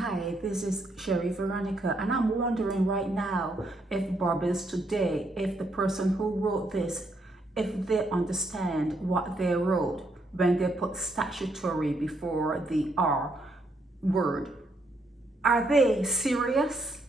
Hi, this is Sherry Veronica, and I'm wondering right now if Barbados today, if the person who wrote this, if they understand what they wrote when they put statutory before the R word. Are they serious?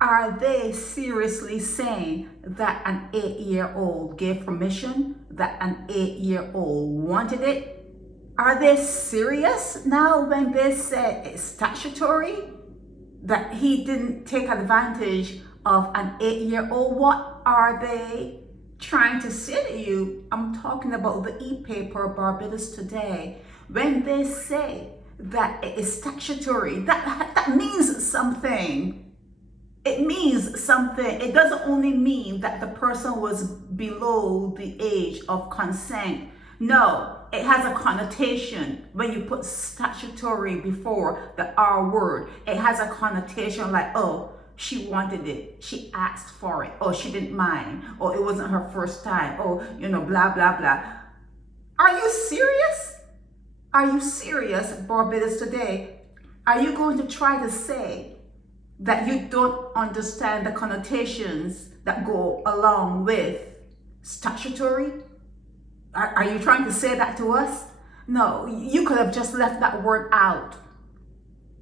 Are they seriously saying that an 8-year-old gave permission, that an 8-year-old wanted it? Are they serious now when they said it's statutory? That he didn't take advantage of an 8-year-old? What are they trying to say to you? I'm talking about the e-paper Barbados Today. When they say that it is statutory, that means something. It means something. It doesn't only mean that the person was below the age of consent. No, it has a connotation. When you put statutory before the R word, it has a connotation like, oh, she wanted it, she asked for it, or she didn't mind, or it wasn't her first time, or, blah, blah, blah. Are you serious? Are you serious, Barbados Today? Are you going to try to say that you don't understand the connotations that go along with statutory? Are you trying to say that to us? No, you could have just left that word out.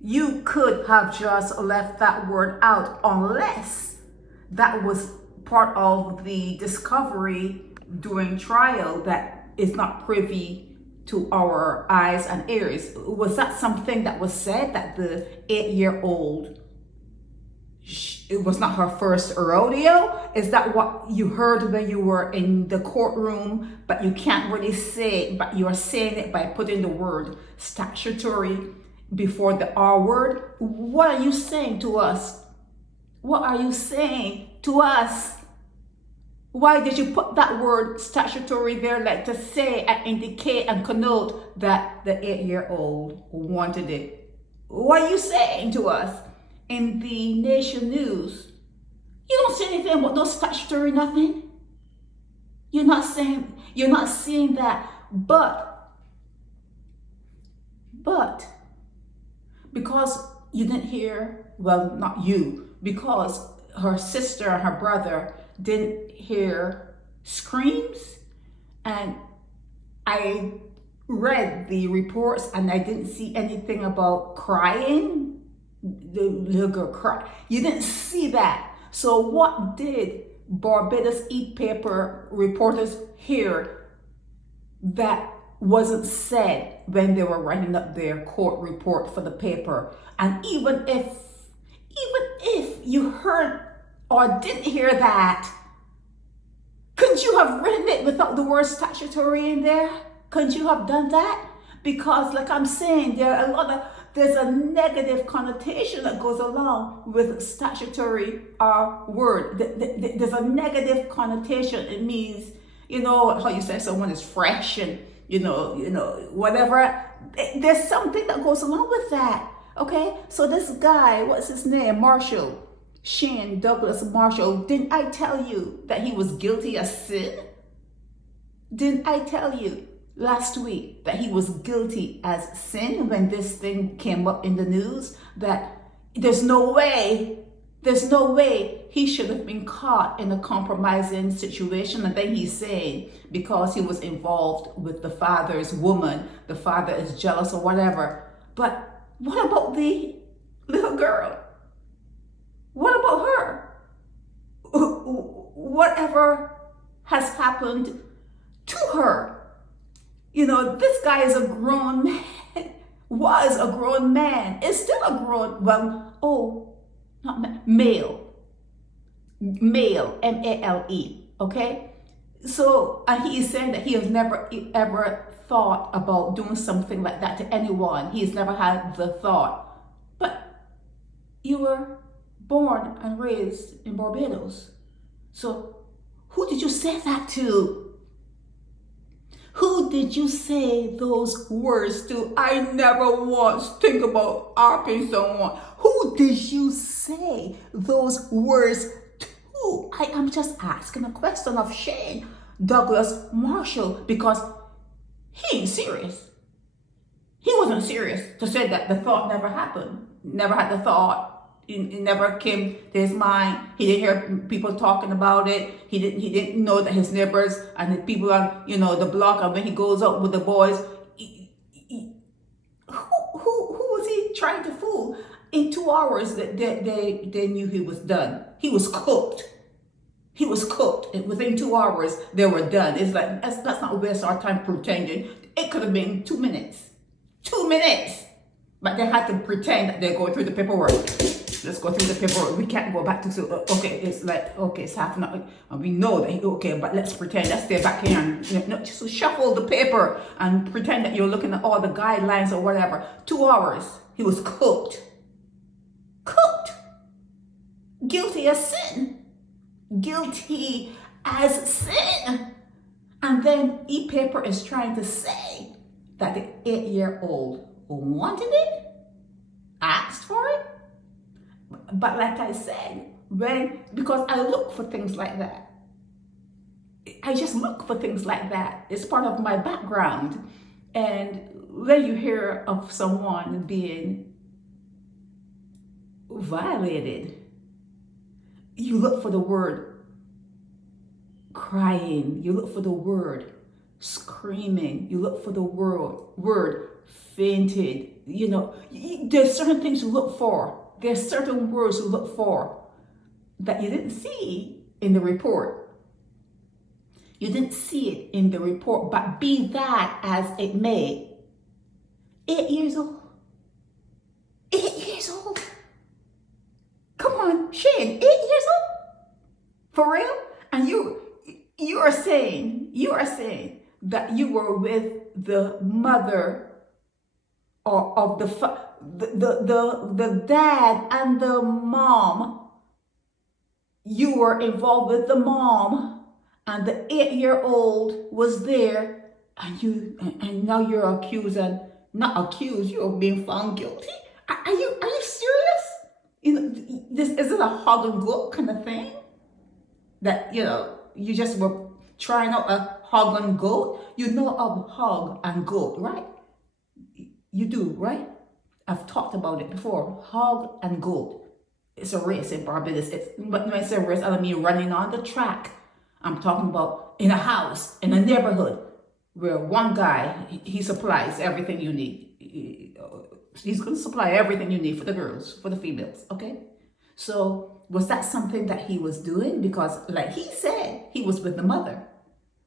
You could have just left that word out unless that was part of the discovery during trial that is not privy to our eyes and ears. Was that something that was said, that the 8-year-old, it was not her first rodeo? Is that what you heard when you were in the courtroom, but you can't really say it, but you are saying it by putting the word statutory before the R word? What are you saying to us? What are you saying to us? Why did you put that word statutory there, like to say and indicate and connote that the 8-year-old wanted it? What are you saying to us? In the Nation News, you don't say anything about no statutory nothing. You're not saying that, but because you didn't hear, well, not you, because her sister and her brother didn't hear screams, and I read the reports and I didn't see anything about crying. The little girl cried. You didn't see that. So what did Barbados e-paper reporters hear that wasn't said when they were writing up their court report for the paper? And even if you heard or didn't hear that, couldn't you have written it without the word statutory in there? Couldn't you have done that? Because like I'm saying, there's a negative connotation that goes along with statutory word. There's a negative connotation. It means, how you say someone is fresh and, whatever. There's something that goes along with that. Okay? So this guy, what's his name? Marshall. Shayne Douglas Marshall. Didn't I tell you that he was guilty of sin? Didn't I tell you last week that he was guilty as sin when this thing came up in the news? That there's no way he should have been caught in a compromising situation. And then he's saying because he was involved with the father's woman, the father is jealous or whatever. But what about the little girl? What about her? Whatever has happened to her? This guy is a grown man, was a grown man, is still a grown, not man, male, M-A-L-E, okay? So, and he is saying that he has never ever thought about doing something like that to anyone. He's never had the thought. But you were born and raised in Barbados. So, who did you say that to? Who did you say those words to? I never once think about harping someone. Who did you say those words to? I am just asking a question of Shayne Douglas Marshall because he ain't serious. He wasn't serious to say that the thought never happened. Never had the thought. It never came to his mind. He didn't hear people talking about it. He didn't know that his neighbors and the people on the block, and when he goes out with the boys, who was he trying to fool? In 2 hours, they knew he was done. He was cooked. He was cooked. And within 2 hours, they were done. It's like, let's not waste our time pretending. It could have been 2 minutes. 2 minutes. But they had to pretend that they're going through the paperwork. Let's go through the paperwork. We can't go back to, okay, it's like, okay, it's half an hour. And we know that, okay, but let's pretend. Let's stay back here and just shuffle the paper and pretend that you're looking at all the guidelines or whatever. 2 hours. He was cooked. Cooked. Guilty as sin. Guilty as sin. And then e-paper is trying to say that the 8-year-old wanted it, asked for it. But like I said, because I look for things like that. I just look for things like that. It's part of my background. And when you hear of someone being violated, you look for the word crying. You look for the word screaming. You look for the word fainted. There's certain things you look for. There's certain words you look for that you didn't see in the report. You didn't see it in the report, but be that as it may, 8 years old. 8 years old. Come on, Shayne, 8 years old? For real? And you are saying that you were with the mother or of the dad and the mom. You were involved with the mom, and the 8-year-old was there, and now you're accused and not accused. You're being found guilty. Are you serious? This is it a hog and goat kind of thing? That you just were trying out a hog and goat. You know of hog and goat, right? You do, right? I've talked about it before. Hog and goat. It's a race in Barbados. But when I say race, I don't mean running on the track. I'm talking about in a house, in a neighborhood, where one guy, he supplies everything you need. He's going to supply everything you need for the girls, for the females, okay? So was that something that he was doing? Because like he said, he was with the mother.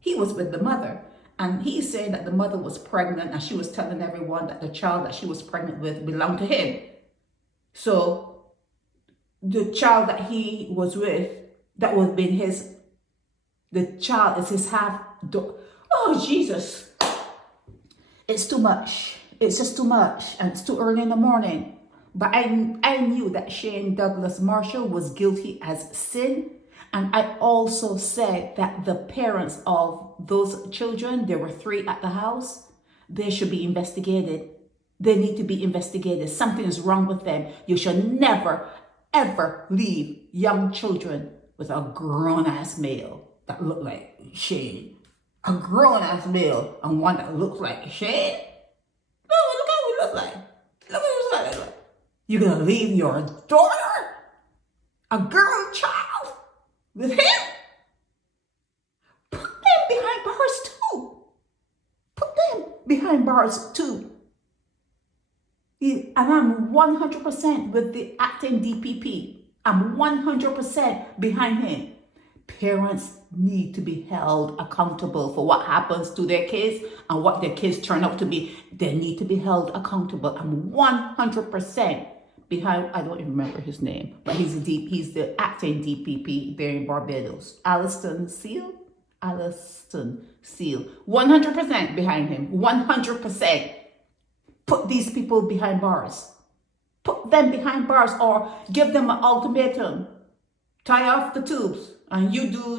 He was with the mother. And he's saying that the mother was pregnant, and she was telling everyone that the child that she was pregnant with belonged to him. So the child that he was with, that would have been the child is his oh, Jesus. It's too much. It's just too much. And it's too early in the morning. But I knew that Shayne Douglas Marshall was guilty as sin. And I also said that the parents of those children, there were 3 at the house, they should be investigated. They need to be investigated. Something is wrong with them. You should never, ever leave young children with a grown-ass male that looked like Shayne. A grown-ass male and one that looks like Shayne. Oh, look how we look like. Look what we look like. You're going to leave your daughter, a girl child, with him? Put them behind bars too. Put them behind bars too. And I'm 100% with the acting DPP. I'm 100% behind him. Parents need to be held accountable for what happens to their kids and what their kids turn out to be. They need to be held accountable. I'm 100% behind, I don't even remember his name, but he's the acting DPP there in Barbados. Alliston Seal. 100% behind him. 100%. Put these people behind bars. Put them behind bars, or give them an ultimatum. Tie off the tubes, and you do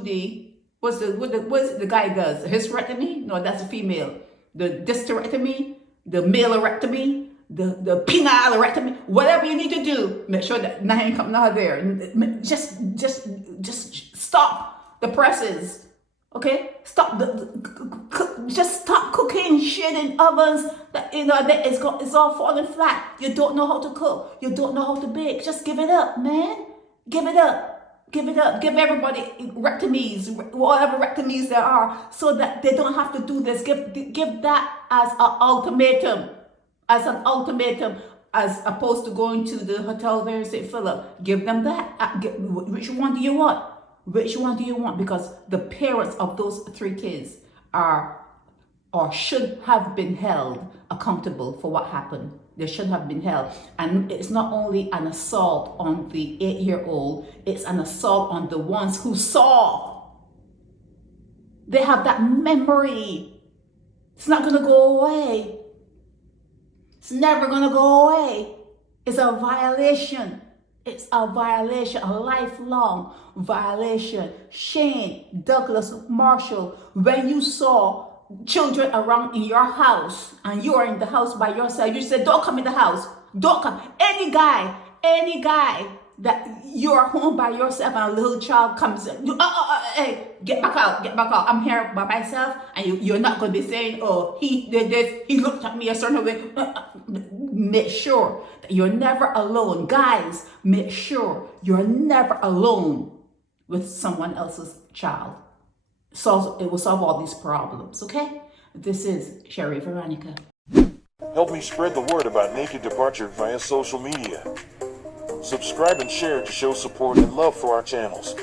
what's the guy does? Hysterectomy? No, that's a female. The hysterectomy, the male-erectomy, the penile-erectomy, whatever you need to do, make sure that nothing comes out there. Just stop the presses, Okay, stop just stop cooking shit in ovens that that it's all falling flat. You don't know how to cook. You don't know how to bake. Just give it up, man. Give it up. Give it up. Give everybody rectomies, whatever rectomies there are, so that they don't have to do this. Give that as an ultimatum, as opposed to going to the hotel there in St. Philip. Give them that. Which one do you want? Which one do you want? Because the parents of those 3 kids are or should have been held accountable for what happened. They should have been held. And it's not only an assault on the 8-year-old, it's an assault on the ones who saw. They have that memory. It's not going to go away. It's never going to go away. It's a violation. It's a violation, a lifelong violation. Shayne, Douglas, Marshall, when you saw children around in your house and you are in the house by yourself, you said, don't come in the house. Don't come. Any guy that you are home by yourself and a little child comes in, hey, get back out. I'm here by myself, and you're not going to be saying, oh, he did this, he looked at me a certain way. Make sure that you're never alone. Guys, make sure you're never alone with someone else's child. So it will solve all these problems, okay? This is Sherry Veronica. Help me spread the word about Naked Departure via social media. Subscribe and share to show support and love for our channels.